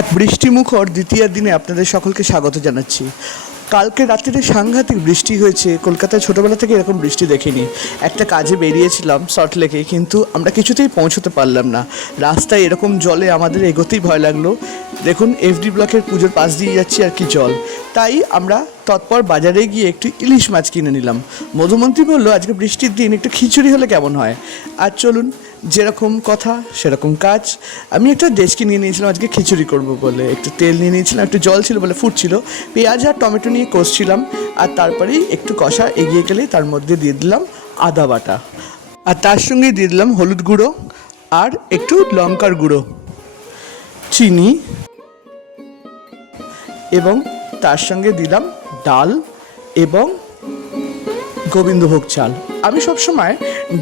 এক বৃষ্টিমুখর দ্বিতীয় দিনে আপনাদের সকলকে স্বাগত জানাচ্ছি। কালকে রাত্রিতে সাংঘাতিক বৃষ্টি হয়েছে। কলকাতায় ছোটোবেলা থেকে এরকম বৃষ্টি দেখিনি। একটা কাজে বেরিয়েছিলাম সল্টলেকে, কিন্তু আমরা কিছুতেই পৌঁছতে পারলাম না। রাস্তায় এরকম জলে আমাদের এগোতেই ভয় লাগলো। দেখুন, এফডি ব্লকের পুজোর পাশ দিয়ে যাচ্ছি আর কি জল। তাই আমরা তৎপর বাজারে গিয়ে একটু ইলিশ মাছ কিনে নিলাম। মধুমন্ত্রী বললো আজকে বৃষ্টির দিন একটু খিচুড়ি হলে কেমন হয়। আর চলুন, যেরকম কথা সেরকম কাজ। আমি একটা ডেচকি নিয়ে নিয়েছিলাম আজকে খিচুড়ি করব বলে। একটু তেল নিয়ে নিয়েছিলাম, একটু জল ছিল বলে ফুটছিল। পেঁয়াজ আর টমেটো নিয়ে কষছিলাম, আর তারপরেই একটু কষা এগিয়ে গেলেই তার মধ্যে দিয়ে দিলাম আদা বাটা, আর তার সঙ্গে দিয়ে দিলাম হলুদ গুঁড়ো আর একটু লঙ্কার গুঁড়ো, চিনি, এবং তার সঙ্গে দিলাম ডাল এবং গোবিন্দভোগ চাল। আমি সবসময়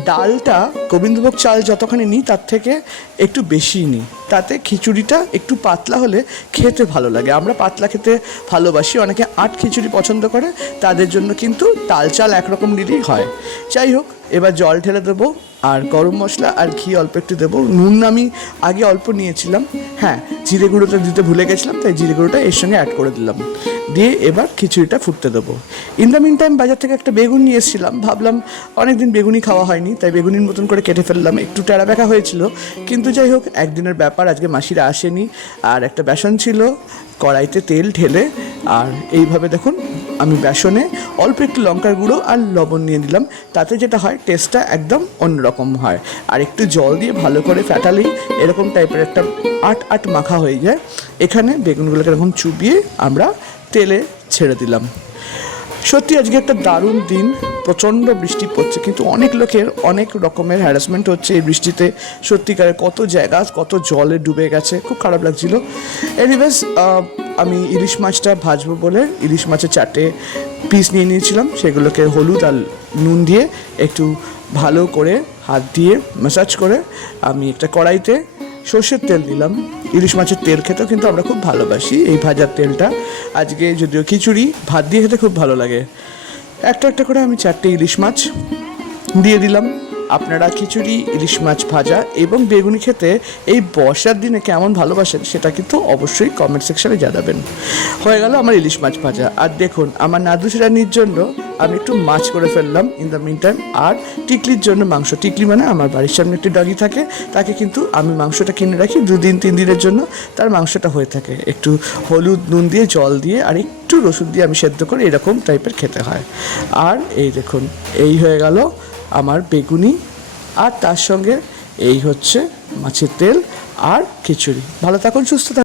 ডালটা গোবিন্দভোগ চাল যতখানি নিই তার থেকে একটু বেশি নিই, তাতে খিচুড়িটা একটু পাতলা হলে খেতে ভালো লাগে। আমরা পাতলা খেতে ভালোবাসি, অনেকে আট খিচুড়ি পছন্দ করে, তাদের জন্য কিন্তু ডাল চাল একরকম নিলেই হয়। যাই হোক, এবার জল ঢেলে দেবো, আর গরম মশলা আর ঘি অল্প একটু দেবো। নুন আমি আগে অল্প নিয়েছিলাম, হ্যাঁ জিরে গুঁড়োটা দিতে ভুলে গেছিলাম, তাই জিরে গুঁড়োটা এর সঙ্গে অ্যাড করে দিলাম। দিয়ে এবার খিচুড়িটা ফুটতে দেবো। ইন দ্য মিন টাইম বাজার থেকে একটা বেগুন নিয়ে এসেছিলাম। ভাবলাম অনেকদিন বেগুনি খাওয়া হয়নি, তাই বেগুনির মতন করে কেটে ফেললাম। একটু টেরা বেঁকা হয়েছিল, কিন্তু যাই হোক, একদিনের ব্যাপার। আজকে মাসিরা আসেনি। আর একটা বেসন ছিল, কড়াইতে তেল ঢেলে, আর এইভাবে দেখুন আমি বেসনে অল্প একটু লঙ্কার গুঁড়ো আর লবণ নিয়ে দিলাম। তাতে যেটা হয়, টেস্টটা একদম অন্যরকম হয়। আর একটু জল দিয়ে ভালো করে ফেটালেই এরকম টাইপের একটা আট মাখা হয়ে যায়। এখানে বেগুনগুলোকে এরকম চুবিয়ে আমরা তেলে ছেড়ে দিলাম। সত্যি আজকে একটা দারুণ দিন। প্রচণ্ড বৃষ্টি পড়ছে, কিন্তু অনেক লোকের অনেক রকমের হ্যারাসমেন্ট হচ্ছে এই বৃষ্টিতে। সত্যিকারে কত জায়গা কত জলে ডুবে গেছে, খুব খারাপ লাগছিল। এনিওয়েজ, আমি ইলিশ মাছটা ভাজবো বলে ইলিশ মাছের 4টে পিস নিয়ে নিয়েছিলাম। সেগুলোকে হলুদ আর নুন দিয়ে একটু ভালো করে হাত দিয়ে ম্যাসাজ করে আমি একটা কড়াইতে সর্ষের তেল দিলাম। ইলিশ মাছের তেল খেতেও কিন্তু আমরা খুব ভালোবাসি, এই ভাজার তেলটা। আজকে যদিও খিচুড়ি ভাত দিয়ে খেতে খুব ভালো লাগে। একটা একটা করে আমি 4টে ইলিশ মাছ দিয়ে দিলাম। আপনারা খিচুড়ি, ইলিশ মাছ ভাজা এবং বেগুনি খেতে এই বর্ষার দিনে কেমন ভালোবাসেন সেটা কিন্তু অবশ্যই কমেন্ট সেকশনে জানাবেন। হয়ে গেল আমার ইলিশ মাছ ভাজা। আর দেখুন, আমার নাদুস রানির জন্য আমি একটু মাছ করে ফেললাম ইন দ্য মিন টাইম। আর টিকলির জন্য মাংস। টিকলি মানে আমার বাড়ির সামনে একটি ডগি থাকে, তাকে কিন্তু আমি মাংসটা কিনে রাখি 2-3 দিনের জন্য। তার মাংসটা হয়ে থাকে একটু হলুদ নুন দিয়ে, জল দিয়ে আর একটু রসুন দিয়ে আমি সেদ্ধ করে এরকম টাইপের খেতে হয়। আর এই দেখুন, এই হয়ে গেল আমার বেগুনি, আর তার সঙ্গে এই হচ্ছে মাছের তেল আর খিচুড়ি। ভালো থাকুন, সুস্থ থাকুন।